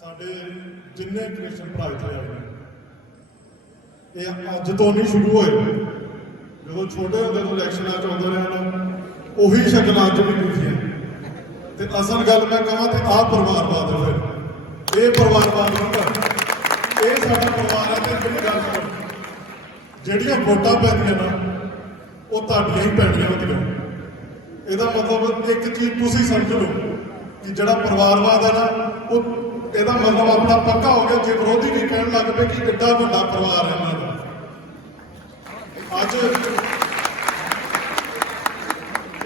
ਸਾਡੇ ਜਿੰਨੇ ਕ੍ਰਿਸ਼ਨ ਭਰਾ ਇੱਥੇ ਆਏ ਨੇ, ਇਹ ਅੱਜ ਤੋਂ ਨਹੀਂ ਸ਼ੁਰੂ ਹੋਏ। ਜਦੋਂ ਛੋਟੇ ਹੁੰਦੇ ਤੋਂ ਇਲੈਕਸ਼ਨਾਂ ਚ ਆਉਂਦੇ ਰਹੇ ਹਨ ਉਹੀ ਸ਼ਕਲਾਂ ਅੱਜ ਵੀ ਪੁੱਛੀਆਂ ਤੇ ਅਸਲ ਗੱਲ ਮੈਂ ਕਹਾਂ ਤੇ ਆਹ ਪਰਿਵਾਰਵਾਦ ਹੈ ਫਿਰ। ਇਹ ਪਰਿਵਾਰਵਾਦ ਨਹੀਂ ਹੈ ਇਹ ਸਾਡਾ ਪਰਿਵਾਰ ਹੈ ਤੇ ਜਿਹੜੀ ਗੱਲ ਸੁਣੋ ਜਿਹੜੀਆਂ ਵੋਟਾਂ ਪੈਂਦੀਆਂ ਨਾ, ਉਹ ਤੁਹਾਡੀਆਂ ਹੀ ਪੈਣੀਆਂ ਹੁੰਦੀਆਂ। ਇਹਦਾ ਮਤਲਬ ਇੱਕ ਚੀਜ਼ ਤੁਸੀਂ ਸਮਝ ਲਓ। ਕਿ ਜਿਹੜਾ ਪਰਿਵਾਰਵਾਦ ਹੈ ਨਾ, ਉਹ ਇਹਦਾ ਮਤਲਬ ਆਪਣਾ ਪੱਕਾ ਹੋ ਗਿਆ, ਜੇ ਵਿਰੋਧੀ ਵੀ ਕਹਿਣ ਲੱਗ ਪਏ ਕਿ ਕਿੱਡਾ ਵੱਡਾ ਪਰਿਵਾਰ ਹੈ ਇਹਨਾਂ ਦਾ। ਅੱਜ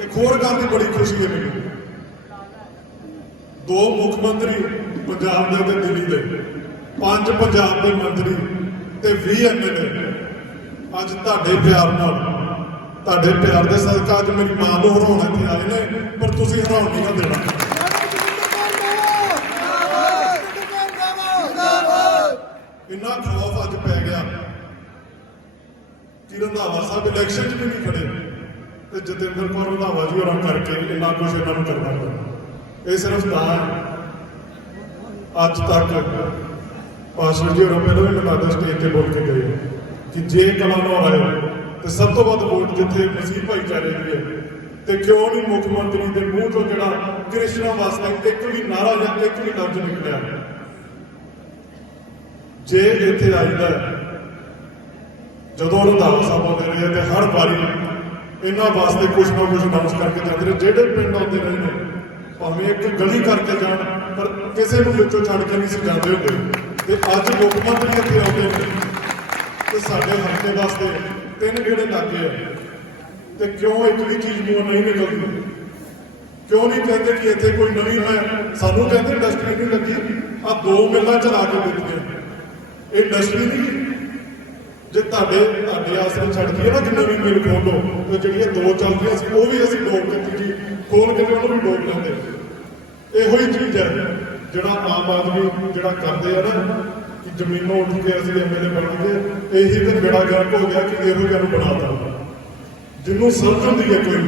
ਇੱਕ ਹੋਰ ਗੱਲ ਦੀ ਬੜੀ ਖੁਸ਼ੀ ਹੈ ਮੈਨੂੰ। ਦੋ ਮੁੱਖ ਮੰਤਰੀ ਪੰਜਾਬ ਦੇ ਤੇ ਦਿੱਲੀ ਦੇ, ਪੰਜ ਪੰਜਾਬ ਦੇ ਮੰਤਰੀ ਤੇ 20 ਐਮਐਲਏ ਅੱਜ ਤੁਹਾਡੇ ਪਿਆਰ ਨਾਲ, ਤੁਹਾਡੇ ਪਿਆਰ ਦੇ ਸਦਕਾ ਅੱਜ ਮੇਰੀ ਮਾਂ ਨੂੰ ਹਰਾਉਣ ਇੱਥੇ ਆਏ ਨੇ ਪਰ ਤੁਸੀਂ ਹਰਾਉਣ ਨਹੀਂ ਨਾ ਦੇਣਾ ਇੰਨਾ ਖੌਫ ਅੱਜ ਪੈ ਗਿਆ ਕਿ ਰੰਧਾਵਾ ਸਾਹਿਬ ਇਲੈਕਸ਼ਨ 'ਚ ਵੀ ਨਹੀਂ ਖੜੇ। ਤੇ ਜਤਿੰਦਰ ਕੌਰ ਰੰਧਾਵਾ ਜੀ ਹੋਰਾਂ ਕਰਕੇ ਇੰਨਾ ਕੁਝ ਇਹਨਾਂ ਨੂੰ ਕਰਨਾ ਪਿਆ। ਇਹ ਸਿਰਫ ਤਾਂ ਅੱਜ ਤੱਕ ਪਾਸਟਰ ਜੀ ਹੋਰਾਂ ਪਹਿਲਾਂ ਵੀ ਮਨਾਦਾ ਸਟੇਜ ਤੇ ਬੋਲ ਕੇ ਗਏ ਕਿ ਜੇ ਕਲਾਨੌਰ ਆਏ ਤੇ ਸਭ ਤੋਂ ਵੱਧ ਵੋਟ ਜਿੱਥੇ ਮਸੀਹ ਭਾਈਚਾਰੇ ਦੀ ਹੈ ਤੇ ਕਿਉਂ ਨਹੀਂ ਮੁੱਖ ਮੰਤਰੀ ਦੇ ਮੂੰਹ ਤੋਂ ਜਿਹੜਾ ਕ੍ਰਿਸ਼ਨਾ ਵਾਸਤੇ ਇੱਕ ਵੀ ਨਾਰਾ ਜਾਂ ਇੱਕ ਵੀ ਲਫ਼ਜ਼ ਨਿਕਲਿਆ? ਜੇ ਇੱਥੇ ਆਈਦਾ ਹੈ, ਜਦੋਂ ਰੰਧਾਵਾ ਸਾਹਿਬ ਆਉਂਦੇ ਰਹੇ ਤੇ ਹਰ ਵਾਰੀ ਇਹਨਾਂ ਵਾਸਤੇ ਕੁਝ ਨਾ ਕੁਝ ਅਨਾਉਂਸ ਕਰਕੇ ਜਾਂਦੇ ਨੇ, ਜਿਹੜੇ ਪਿੰਡ ਆਉਂਦੇ ਰਹੇ ਨੇ ਭਾਵੇਂ ਇੱਕ ਗਲੀ ਕਰਕੇ ਜਾਣ, ਪਰ ਕਿਸੇ ਨੂੰ ਵਿੱਚੋਂ ਛੱਡ ਕੇ ਨਹੀਂ ਸੀ ਜਾਂਦੇ ਹੁੰਦੇ। ਤੇ ਅੱਜ ਮੁੱਖ ਮੰਤਰੀ ਇੱਥੇ ਆਉਂਦੇ ਨੇ, ਤੇ ਸਾਡੇ ਹਲਕੇ ਵਾਸਤੇ ਤਿੰਨ ਗੇੜੇ ਲੱਗੇ ਆ। ਤੇ ਕਿਉਂ ਇੱਕ ਵੀ ਚੀਜ਼ ਨੂੰ ਨਹੀਂ ਨਿਕਲਦੀ? ਕਿਉਂ ਨਹੀਂ ਕਹਿੰਦੇ ਕਿ ਇੱਥੇ ਕੋਈ ਨਵੀਂ ਹੈ? ਸਾਨੂੰ ਕਹਿੰਦੇ ਇੰਡਸਟਰੀ ਨਹੀਂ ਲੱਗੀ। ਆ ਦੋ ਮਿਲਾਂ ਚਲਾ ਕੇ ਦਿੱਤੀਆਂ। ਇਹ ਇੰਡਸਟਰੀ ਨਹੀਂ ਜੇ ਤੁਹਾਡੇ ਤੁਹਾਡੇ ਆਸਰੇ ਛੱਡ ਕੇ ਨਾ ਕਿ ਨਵੀਂ ਮਿਲ ਖੋਲੋ ਤੇ ਜਿਹੜੀਆਂ ਦੋ ਚੱਲਦੀਆਂ ਸੀ, ਉਹ ਵੀ ਅਸੀਂ ਡੋਬ ਦਿੱਤੀ ਜੀ। ਖੋਲ ਕੇ ਉਹਨੂੰ ਵੀ ਡੋਬ ਲੈਂਦੇ। ਇਹੋ ਹੀ ਚੀਜ਼ ਹੈ, ਜਿਹੜਾ ਆਮ ਆਦਮੀ ਜਿਹੜਾ ਕਰਦੇ ਆ ਨਾ, ਕਿ ਜ਼ਮੀਨੋਂ ਉੱਠ ਕੇ ਅਸੀਂ ਐਮਐਲਏ ਬਣ ਗਏ, ਇਹੀ ਤੇ ਬੇੜਾ ਗਰਕ ਹੋ ਗਿਆ ਕਿ ਇਹੋ ਜਿਹਾ ਨੂੰ ਬਣਾਤਾ। ਜਿਹਨੂੰ ਸਮਝ ਹੁੰਦੀ ਹੈ ਕੋਈ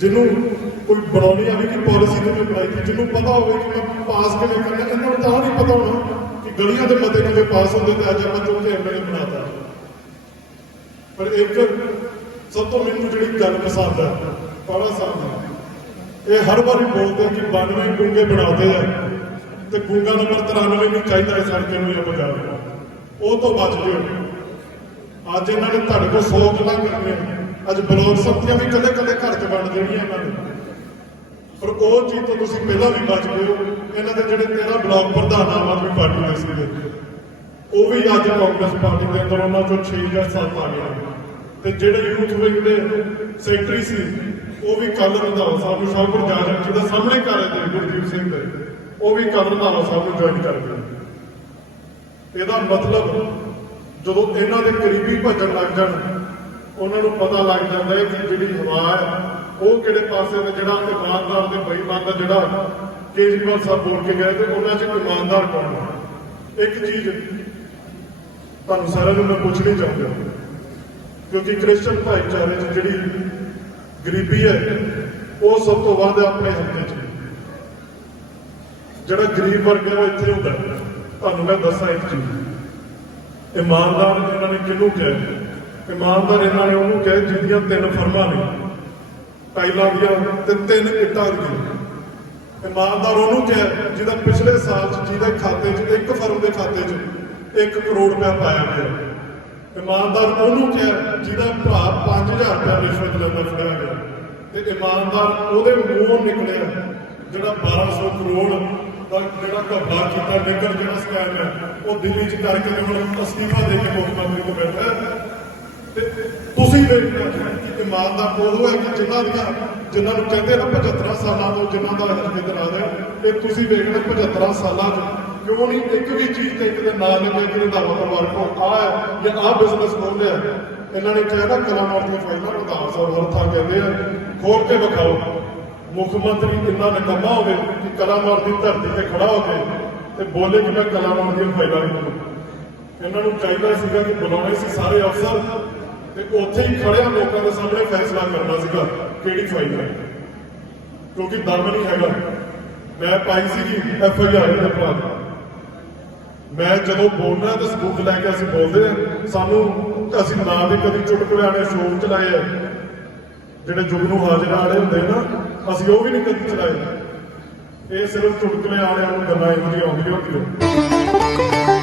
ਜਿਹਨੂੰ ਕੋਈ ਬਣਾਉਣੀ ਆਵੇ ਕਿ ਪਾਲਿਸੀ ਕਿਵੇਂ ਬਣਾਈ ਦੀ ਜਿਹਨੂੰ ਪਤਾ ਹੋਵੇ ਕਿ ਮੈਂ ਪਾਸ ਕਿਵੇਂ ਕਰਨਾ, ਇਹਨਾਂ ਨੂੰ ਤਾਂ ਨਹੀਂ ਪਤਾ ਹੋਣਾ। ਗਲੀਆਂ ਦੇ ਮਤੇ ਕਿਵੇਂ ਪਾਸ ਹੁੰਦੇ ਤੇ ਅੱਜ ਆਪਾਂ ਚੁੱਕ ਕੇ ਐਮਐਲਏ ਬਣਾਤਾ। ਪਰ ਇੱਕ ਸਭ ਤੋਂ ਮੈਨੂੰ ਜਿਹੜੀ ਗੱਲ ਪਸੰਦ ਹੈ ਪਾਲਾ ਸਾਹਿਬ ਇਹ ਹਰ ਵਾਰੀ ਬੋਲਦੇ ਕਿ 92 ਗੁੰਗੇ ਬਣਾਉਂਦੇ ਆ ਤੇ ਗੁੰਗਾ ਨੰਬਰ 93 ਨੂੰ ਚਾਹੀਦਾ ਹੈ ਸੜਕੇ ਨੂੰ ਇਹ ਪੰਜਾਬ ਉਹ ਤੋਂ ਬਚ ਜਿਓ ਅੱਜ ਇਹਨਾਂ ਨੇ ਤੁਹਾਡੇ ਕੋਲ 100 ਗੱਲਾਂ ਕਰਨੀਆਂ। ਅੱਜ ਬਲੌਕ ਸੰਤੀਆਂ ਵੀ ਕਦੇ ਕਦੇ ਘਰ 'ਚ ਬਣ ਦੇਣੀਆਂ ਇਹਨਾਂ ਨੇ ਪਰ ਉਹ ਚੀਜ਼ ਤੋਂ ਤੁਸੀਂ ਪਹਿਲਾਂ ਵੀ ਬਚ ਗਏ ਹੋ। ਇਹਨਾਂ ਦੇ ਜਿਹੜੇ 13 ਬਲਾਕ ਪ੍ਰਧਾਨ ਆਮ ਆਦਮੀ ਪਾਰਟੀ ਦੇ ਸੀਗੇ। ਉਹ ਵੀ ਅੱਜ ਕਾਂਗਰਸ ਪਾਰਟੀ ਦੇ ਅੰਦਰ ਉਹਨਾਂ ਚੋਂ 6 ਜਾਂ 7 ਆ ਗਏ ਨੇ। ਤੇ ਜਿਹੜੇ ਯੂਥ ਵਿੰਗ ਦੇ ਸੈਕਟਰੀ ਸੀ, ਉਹ ਵੀ ਕੱਲ ਰੰਧਾਵਾ ਸਾਹਿਬ ਨੂੰ ਸ਼ਾਹਪੁਰ ਜਾ ਰਹੇ ਜਿਹਦਾ ਸਾਹਮਣੇ ਘਰ ਹੈ ਗੁਰਦੀਪ ਸਿੰਘ ਦੇ, ਉਹ ਵੀ ਕੱਲ ਰੰਧਾਵਾ ਸਾਹਿਬ ਨੂੰ ਜੁਆਇਨ ਕਰ ਗਏ ਇਹਦਾ ਮਤਲਬ ਜਦੋਂ ਇਹਨਾਂ ਦੇ ਕਰੀਬੀ ਭੱਜਣ ਲੱਗ ਜਾਣ, ਉਹਨਾਂ ਨੂੰ ਪਤਾ ਲੱਗ ਜਾਂਦਾ ਹੈ ਕਿ ਜਿਹੜੀ ਹਵਾ ਹੈ ਉਹ ਕਿਹੜੇ ਪਾਸੇ ਤੇ ਜਿਹੜਾ ਇਮਾਨਦਾਰ ਤੇ ਬੇਈਮਾਨ ਦਾ ਜਿਹੜਾ ਕੇਜਰੀਵਾਲ ਸਾਹਿਬ ਬੋਲ ਕੇ ਗਏ ਤੇ ਉਹਨਾਂ 'ਚ ਇਮਾਨਦਾਰ ਕੌਣ ਹੈ ਇੱਕ ਚੀਜ਼ ਤੁਹਾਨੂੰ ਸਾਰਿਆਂ ਨੂੰ ਮੈਂ ਪੁੱਛਣੀ ਚਾਹੁੰਦਾ ਕਿਉਂਕਿ ਕ੍ਰਿਸਚਨ ਭਾਈਚਾਰੇ 'ਚ ਜਿਹੜੀ ਗਰੀਬੀ ਹੈ, ਉਹ ਸਭ ਤੋਂ ਵੱਧ ਆਪਣੇ ਹੱਥ 'ਚ ਜਿਹੜਾ ਗਰੀਬ ਵਰਗ ਹੈ, ਉਹ ਇੱਥੇ ਹੁੰਦਾ ਤੁਹਾਨੂੰ ਮੈਂ ਦੱਸਾਂ ਇੱਕ ਚੀਜ਼। ਇਮਾਨਦਾਰ ਇਹਨਾਂ ਨੇ ਕਿਹਨੂੰ ਕਿਹਾ? ਇਮਾਨਦਾਰ ਇਹਨਾਂ ਨੇ ਉਹਨੂੰ ਕਿਹਾ ਜਿਹਦੀਆਂ ਤਿੰਨ ਫਰਮਾਂ ਨੇ। ਟਾਈਲਾਂ ਦੀਆਂ ਤੇ ਤਿੰਨ ਇੱਟਾਂ ਦੀਆਂ। ਇਮਾਨਦਾਰ ਉਹਨੂੰ ਕਿਹਾ, ਜਿਹਦਾ ਪਿਛਲੇ ਸਾਲ ਚ ਜਿਹਦੇ ਖਾਤੇ 'ਚ, ਇੱਕ ਫਰਮ ਦੇ ਖਾਤੇ 'ਚ 1 ਕਰੋੜ ਰੁਪਇਆ ਪਾਇਆ ਗਿਆ। ਇਮਾਨਦਾਰ ਉਹਨੂੰ ਕਿਹਾ, ਜਿਹਦਾ ਭਰਾ 5000 ਰੁਪਇਆ ਰਿਸ਼ਵਤ ਲੈਂਦਾ ਫੜਿਆ ਗਿਆ। ਤੇ ਇਮਾਨਦਾਰ ਉਹਦੇ ਮੂੰਹੋਂ ਨਿਕਲਿਆ, ਜਿਹੜਾ 1200 ਕਰੋੜ ਦਾ ਜਿਹੜਾ ਘਪਲਾ ਕੀਤਾ ਨਿਕਲ ਜਿਹੜਾ ਸਕੈਮ ਹੈ, ਉਹ ਦਿੱਲੀ 'ਚ ਕਰਕੇ ਹੁਣ ਅਸਤੀਫਾ ਦੇ ਕੇ ਮੁੱਖ ਮੰਤਰੀ ਕੋਲ ਬੈਠਾ ਤੇ ਤੁਸੀਂ ਵੇਖਣਾ ਕਿ ਇਮਾਨਦਾਰ ਉਹ ਹੈ ਕਿ ਜਿਨ੍ਹਾਂ ਦੀਆਂ ਜਿਨ੍ਹਾਂ ਨੂੰ ਕਹਿੰਦੇ ਨਾ 75 ਸਾਲਾਂ ਤੋਂ ਜਿਨ੍ਹਾਂ ਦਾ ਇਤਰਾਜ਼ ਹੈ, ਇਹ ਤੁਸੀਂ ਵੇਖਣਾ 75 ਸਾਲਾਂ ਚ ਕਿਉਂ ਨਹੀਂ ਇੱਕ ਵੀ ਚੀਜ਼ ਤੇ ਇੱਕ ਦੇ ਨਾਂ ਲੱਗੇ ਕਿ ਰੰਧਾਵਾ ਪਰਿਵਾਰ ਕੋਲ ਆ ਜਾਂ ਆ ਬਿਜ਼ਨਸ ਖੋਲ੍ਹਿਆ ਇਹਨਾਂ ਨੇ ਕਿਹਾ ਨਾ ਕਲਾਮਾਰ ਦੀਆਂ ਫਾਈਲਾਂ ਰੰਧਾਵਾ ਸਾਹਿਬ ਹਰਥਾ ਕਹਿੰਦੇ ਆ ਖੋਲ ਕੇ ਵਿਖਾਓ। ਮੁੱਖ ਮੰਤਰੀ ਇੰਨਾ ਨਿਕੰਮਾ ਹੋਵੇ ਕਿ ਕਲਾਮਾਰ ਦੀ ਧਰਤੀ ਤੇ ਖੜਾ ਹੋਵੇ ਤੇ ਬੋਲੇ ਕਿ ਮੈਂ ਕਲਾਮਾਰ ਦੀਆਂ ਫਾਈਲਾਂ ਨਹੀਂ ਇਹਨਾਂ ਨੂੰ ਚਾਹੀਦਾ ਸੀਗਾ ਕਿ ਬੁਲਾਉਣੇ ਸੀ ਸਾਰੇ ਅਫਸਰ। ਤੇ ਉੱਥੇ ਹੀ ਖੜਿਆ ਲੋਕਾਂ ਦੇ ਸਾਹਮਣੇ ਫੈਸਲਾ ਕਰਨਾ ਸੀਗਾ ਕਿਹੜੀ ਫਾਈਲ ਹੈ। ਕਿਉਂਕਿ ਦਮ ਨਹੀਂ ਹੈਗਾ। ਮੈਂ ਪਾਈ ਸੀਗੀ ਐਫ ਆਈ ਆਰ ਦੇ ਭਰਾ ਮੈਂ ਜਦੋਂ ਬੋਲਣਾ ਤਾਂ ਸਬੂਤ ਲੈ ਕੇ ਅਸੀਂ ਬੋਲਦੇ ਆ। ਸਾਨੂੰ, ਅਸੀਂ ਨਾ ਦੇ ਕਦੀ ਚੁਟਕਲੇ ਵਾਲੇ ਸ਼ੋਅ ਚਲਾਏ ਆ। ਜਿਹੜੇ ਜੁਗ ਨੂੰ ਹਾਜ਼ਰ ਵਾਲੇ ਹੁੰਦੇ ਨਾ, ਅਸੀਂ ਉਹ ਵੀ ਨਹੀਂ ਕਦੀ ਚਲਾਏ। ਇਹ ਸਿਰਫ ਚੁਟਕਲੇ ਵਾਲਿਆਂ ਨੂੰ ਗੱਲਾਂ ਇਹੋ ਜਿਹੀਆਂ ਆਉਂਦੀਆਂ ਹੁੰਦੀਆਂ।